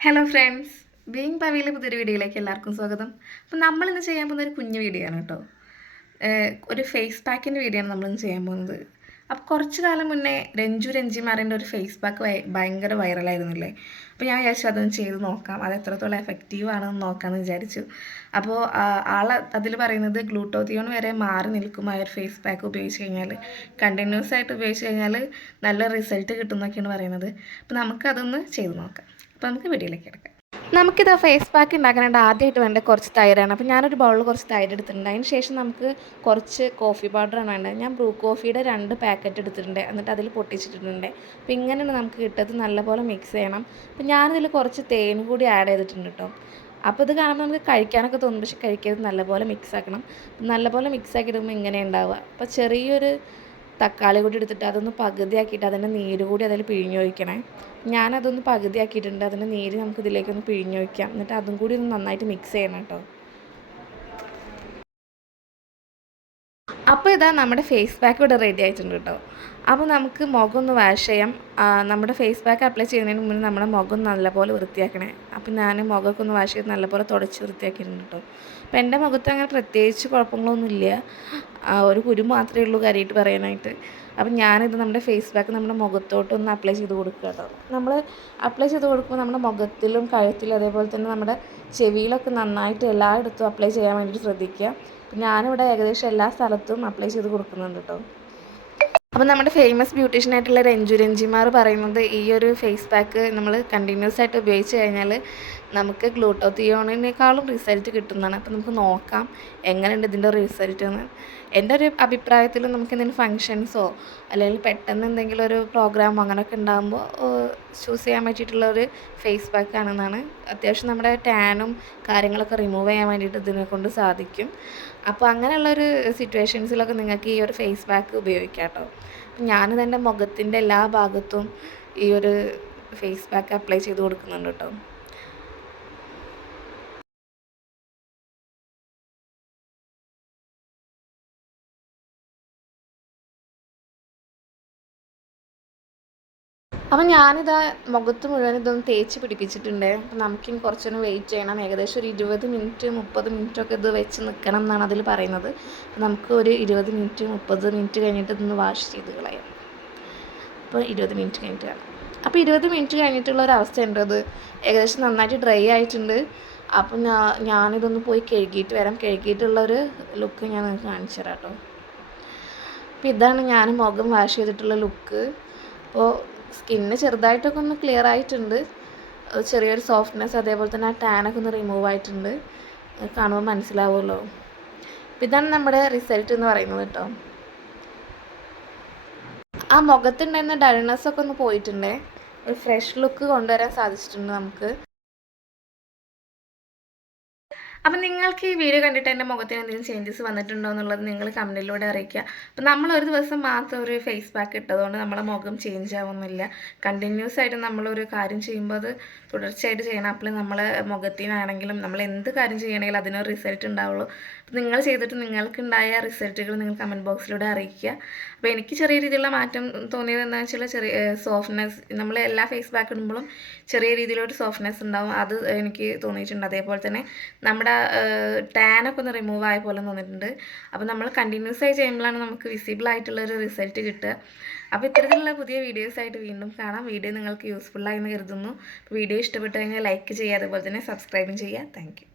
Hello friends, being പവിയിലെ പുതിയൊരു വീഡിയോയിലേക്ക് എല്ലാവർക്കും സ്വാഗതം. അപ്പം നമ്മളിന്ന് ചെയ്യാൻ പോകുന്ന ഒരു കുഞ്ഞു വീഡിയോ ആണ് കേട്ടോ. ഒരു ഫേസ് പാക്കിൻ്റെ വീഡിയോ ആണ് നമ്മളിന്ന് ചെയ്യാൻ പോകുന്നത്. അപ്പോൾ കുറച്ച് കാലം മുന്നേ രഞ്ജിമാറിൻ്റെ ഒരു ഫേസ് പാക്ക് ഭയങ്കര വൈറലായിരുന്നില്ലേ. അപ്പോൾ ഞാൻ വിചാരിച്ചു അതൊന്ന് ചെയ്ത് നോക്കാം, അത് എത്രത്തോളം എഫക്റ്റീവ് ആണെന്ന് നോക്കാമെന്ന് വിചാരിച്ചു. അപ്പോൾ ആൾ അതിൽ പറയുന്നത് ഗ്ലൂട്ടോത്തിയോൺ വരെ മാറി നിൽക്കും ആ ഒരു ഫേസ് പാക്ക് ഉപയോഗിച്ച് കഴിഞ്ഞാൽ, കണ്ടിന്യൂസ് ആയിട്ട് ഉപയോഗിച്ച് കഴിഞ്ഞാൽ നല്ല റിസൾട്ട് കിട്ടുമെന്നൊക്കെയാണ് പറയുന്നത്. അപ്പോൾ നമുക്കതൊന്ന് ചെയ്ത് നോക്കാം. അപ്പോൾ നമുക്ക് വീഡിയോയിലേക്ക് എടുക്കാം. നമുക്കിത് ഫേസ് പാക്ക് ഉണ്ടാക്കാനായിട്ട് ആദ്യമായിട്ട് വേണ്ട കുറച്ച് തൈരാണ്. അപ്പോൾ ഞാനൊരു ബൗളിൽ കുറച്ച് തൈര് എടുത്തിട്ടുണ്ട്. അതിന് ശേഷം നമുക്ക് കുറച്ച് കോഫി പൗഡറാണ് വേണ്ടത്. ഞാൻ ബ്രൂ കോഫിയുടെ 2 പാക്കറ്റ് എടുത്തിട്ടുണ്ട്, എന്നിട്ട് അതിൽ പൊട്ടിച്ചിട്ടുണ്ട്. അപ്പോൾ ഇങ്ങനെയാണ് നമുക്ക് കിട്ടത്. നല്ലപോലെ മിക്സ് ചെയ്യണം. അപ്പോൾ ഞാനിതിൽ കുറച്ച് തേൻ കൂടി ആഡ് ചെയ്തിട്ടുണ്ട് കേട്ടോ. അപ്പോൾ ഇത് കാണുമ്പോൾ നമുക്ക് കഴിക്കാനൊക്കെ തോന്നും, പക്ഷെ കഴിക്കരുത്. നല്ലപോലെ മിക്സ് ആക്കണം. നല്ലപോലെ മിക്സ് ആക്കി ഇടുമ്പോൾ ഇങ്ങനെ ഉണ്ടാവുക. അപ്പോൾ ചെറിയൊരു തക്കാളി കൂടി എടുത്തിട്ട് അതൊന്ന് പകുതിയാക്കിയിട്ട് അതിൻ്റെ നീര് കൂടി അതിൽ പിഴിഞ്ഞൊഴിക്കണേ. ഞാനതൊന്ന് പകുതിയാക്കിയിട്ടുണ്ട്. അതിൻ്റെ നീര് നമുക്ക് ഇതിലേക്കൊന്ന് പിഴിഞ്ഞൊഴിക്കാം. എന്നിട്ട് അതും കൂടി ഒന്ന് നന്നായിട്ട് മിക്സ് ചെയ്യണം കേട്ടോ. അപ്പോൾ ഇതാ നമ്മുടെ ഫേസ് പാക്ക് ഇവിടെ റെഡി ആയിട്ടുണ്ട് കേട്ടോ. അപ്പോൾ നമുക്ക് മുഖം ഒന്ന് വാഷ് ചെയ്യാം. നമ്മുടെ ഫേസ് പാക്ക് അപ്ലൈ ചെയ്യുന്നതിന് മുന്നേ നമ്മുടെ മുഖം നല്ലപോലെ വൃത്തിയാക്കണേ. അപ്പോൾ ഞാൻ മുഖമൊക്കെ ഒന്ന് വാഷ് ചെയ്ത് നല്ലപോലെ തുടച്ച് വൃത്തിയാക്കിയിട്ടുണ്ട് കേട്ടോ. അപ്പോൾ എൻ്റെ മുഖത്ത് അങ്ങനെ പ്രത്യേകിച്ച് കുഴപ്പങ്ങളൊന്നുമില്ല. ഒരു കുരു മാത്രമേ ഉള്ളൂ കാര്യമായിട്ട് പറയാനായിട്ട്. അപ്പം ഞാനിത് നമ്മുടെ ഫേസ് പാക്ക് നമ്മുടെ മുഖത്തോട്ടൊന്ന് അപ്ലൈ ചെയ്ത് കൊടുക്കുക കേട്ടോ. നമ്മൾ അപ്ലൈ ചെയ്ത് കൊടുക്കുമ്പോൾ നമ്മുടെ മുഖത്തിലും കഴുത്തിലും അതേപോലെ തന്നെ നമ്മുടെ ചെവിയിലൊക്കെ നന്നായിട്ട് എല്ലായിടത്തും അപ്ലൈ ചെയ്യാൻ വേണ്ടിയിട്ട് ശ്രദ്ധിക്കുക. ഞാനിവിടെ ഏകദേശം എല്ലാ സ്ഥലത്തും അപ്ലൈ ചെയ്ത് കൊടുക്കുന്നുണ്ട് കേട്ടോ. അപ്പോൾ നമ്മുടെ ഫേമസ് ബ്യൂട്ടീഷ്യനായിട്ടുള്ള രഞ്ജിമാർ പറയുന്നത് ഈ ഒരു ഫേസ് പാക്ക് നമ്മൾ കണ്ടിന്യൂസ് ആയിട്ട് ഉപയോഗിച്ച് കഴിഞ്ഞാൽ നമുക്ക് ഗ്ലൂട്ടോത്തിയോണിനേക്കാളും റിസൾട്ട് കിട്ടുന്നതാണ്. അപ്പോൾ നമുക്ക് നോക്കാം എങ്ങനെയുണ്ട് ഇതിൻ്റെ റിസൾട്ട് എന്ന്. എൻ്റെ ഒരു അഭിപ്രായത്തിൽ നമുക്ക് എന്തെങ്കിലും ഫങ്ഷൻസോ അല്ലെങ്കിൽ പെട്ടെന്ന് എന്തെങ്കിലും ഒരു പ്രോഗ്രാമോ അങ്ങനെയൊക്കെ ഉണ്ടാകുമ്പോൾ ചൂസ് ചെയ്യാൻ പറ്റിയിട്ടുള്ളൊരു ഫേസ് പാക്ക് ആണെന്നാണ്. അത്യാവശ്യം നമ്മുടെ ടാനും കാര്യങ്ങളൊക്കെ റിമൂവ് ചെയ്യാൻ വേണ്ടിയിട്ട് ഇതിനെ കൊണ്ട് സാധിക്കും. അപ്പോൾ അങ്ങനെയുള്ളൊരു സിറ്റുവേഷൻസിലൊക്കെ നിങ്ങൾക്ക് ഈ ഒരു ഫേസ് പാക്ക് ഉപയോഗിക്കാം കേട്ടോ. ഞാനിത് എൻ്റെ മുഖത്തിൻ്റെ എല്ലാ ഭാഗത്തും ഈ ഒരു ഫേസ് പാക്ക് അപ്ലൈ ചെയ്ത് കൊടുക്കുന്നുണ്ട് കേട്ടോ. അപ്പം ഞാനിതാ മുഖത്ത് മുഴുവൻ ഇതൊന്ന് തേച്ച് പിടിപ്പിച്ചിട്ടുണ്ട്. അപ്പം നമുക്കിനി കുറച്ചൊന്ന് വെയിറ്റ് ചെയ്യണം. ഏകദേശം ഒരു 20 മിനിറ്റ് 30 മിനിറ്റൊക്കെ ഇത് വെച്ച് നിൽക്കണം എന്നാണ് അതിൽ പറയുന്നത്. നമുക്ക് ഒരു 20 മിനിറ്റ് 30 മിനിറ്റ് കഴിഞ്ഞിട്ട് ഇതൊന്ന് വാഷ് ചെയ്ത് കളയാം. അപ്പോൾ 20 മിനിറ്റ് കഴിഞ്ഞിട്ട് കാണാം. അപ്പോൾ 20 മിനിറ്റ് കഴിഞ്ഞിട്ടുള്ള ഒരു അവസ്ഥ ഉണ്ട്. അത് ഏകദേശം നന്നായിട്ട് ഡ്രൈ ആയിട്ടുണ്ട്. അപ്പം ഞാനിതൊന്ന് പോയി കഴുകിയിട്ട് വരാം. കഴുകിയിട്ടുള്ളൊരു ലുക്ക് ഞാൻ നിങ്ങൾക്ക് കാണിച്ചു തരാം കേട്ടോ. അപ്പോൾ ഇതാണ് ഞാൻ മുഖം വാഷ് ചെയ്തിട്ടുള്ള ലുക്ക്. അപ്പോൾ സ്കിന്ന് ചെറുതായിട്ടൊക്കെ ഒന്ന് ക്ലിയർ ആയിട്ടുണ്ട്. ചെറിയൊരു സോഫ്റ്റ്നെസ്, അതേപോലെ തന്നെ ആ ടാനൊക്കെ ഒന്ന് റിമൂവ് ആയിട്ടുണ്ട്. കാണുമ്പോൾ മനസ്സിലാവുമല്ലോ. അപ്പോൾ ഇതാണ് നമ്മുടെ റിസൾട്ട് എന്ന് പറയുന്നത് കേട്ടോ. ആ മുഖത്തുണ്ടായിരുന്ന ഡൾനെസ്സൊക്കെ ഒന്ന് പോയിട്ടുണ്ടേ. ഒരു ഫ്രഷ് ലുക്ക് കൊണ്ടുവരാൻ സാധിച്ചിട്ടുണ്ട് നമുക്ക്. അപ്പം നിങ്ങൾക്ക് ഈ വീഡിയോ കണ്ടിട്ട് എൻ്റെ മുഖത്തിന് എന്തെങ്കിലും ചേഞ്ചസ് വന്നിട്ടുണ്ടോ എന്നുള്ളത് നിങ്ങൾ കമൻറ്റിലൂടെ അറിയിക്കുക. അപ്പം നമ്മൾ ഒരു ദിവസം മാത്രം ഒരു ഫേസ് പാക്ക് ഇട്ടതുകൊണ്ട് നമ്മളെ മുഖം ചേഞ്ച് ആവുന്നില്ല. കണ്ടിന്യൂസ് ആയിട്ട് നമ്മളൊരു കാര്യം ചെയ്യുമ്പോൾ അത് തുടർച്ചയായിട്ട് ചെയ്യണം. അപ്പോൾ നമ്മളെ മുഖത്തിനാണെങ്കിലും നമ്മൾ എന്ത് കാര്യം ചെയ്യണമെങ്കിലും അതിനൊരു റിസൾട്ട് ഉണ്ടാവുള്ളൂ. അപ്പം നിങ്ങൾ ചെയ്തിട്ട് നിങ്ങൾക്കുണ്ടായ റിസൾട്ടുകൾ നിങ്ങൾ കമൻറ്റ് ബോക്സിലൂടെ അറിയിക്കുക. അപ്പോൾ എനിക്ക് ചെറിയ രീതിയിലുള്ള മാറ്റം തോന്നിയത് എന്താണെന്ന് വെച്ചാൽ ചെറിയ സോഫ്റ്റ്നെസ്, നമ്മൾ എല്ലാ ഫേസ് പാക്ക് ഇടുമ്പോഴും ചെറിയ രീതിയിലൊരു സോഫ്റ്റ്നെസ് ഉണ്ടാവും. അത് എനിക്ക് തോന്നിയിട്ടുണ്ട്. അതേപോലെ തന്നെ നമ്മുടെ ടാനൊക്കെ ഒന്ന് റിമൂവ് ആയ പോലെ തോന്നിയിട്ടുണ്ട്. അപ്പോൾ നമ്മൾ കണ്ടിന്യൂസ് ആയി ചെയ്യുമ്പോഴാണ് നമുക്ക് വിസിബിൾ ആയിട്ടുള്ളൊരു റിസൾട്ട് കിട്ടുക. അപ്പോൾ ഇത്തരത്തിലുള്ള പുതിയ വീഡിയോസായിട്ട് വീണ്ടും കാണാം. വീഡിയോ നിങ്ങൾക്ക് യൂസ്ഫുള്ളായി എന്ന് കരുതുന്നു. വീഡിയോ ഇഷ്ടപ്പെട്ട് കഴിഞ്ഞാൽ ലൈക്ക് ചെയ്യുക, അതുപോലെ തന്നെ സബ്സ്ക്രൈബും ചെയ്യുക. Thank you.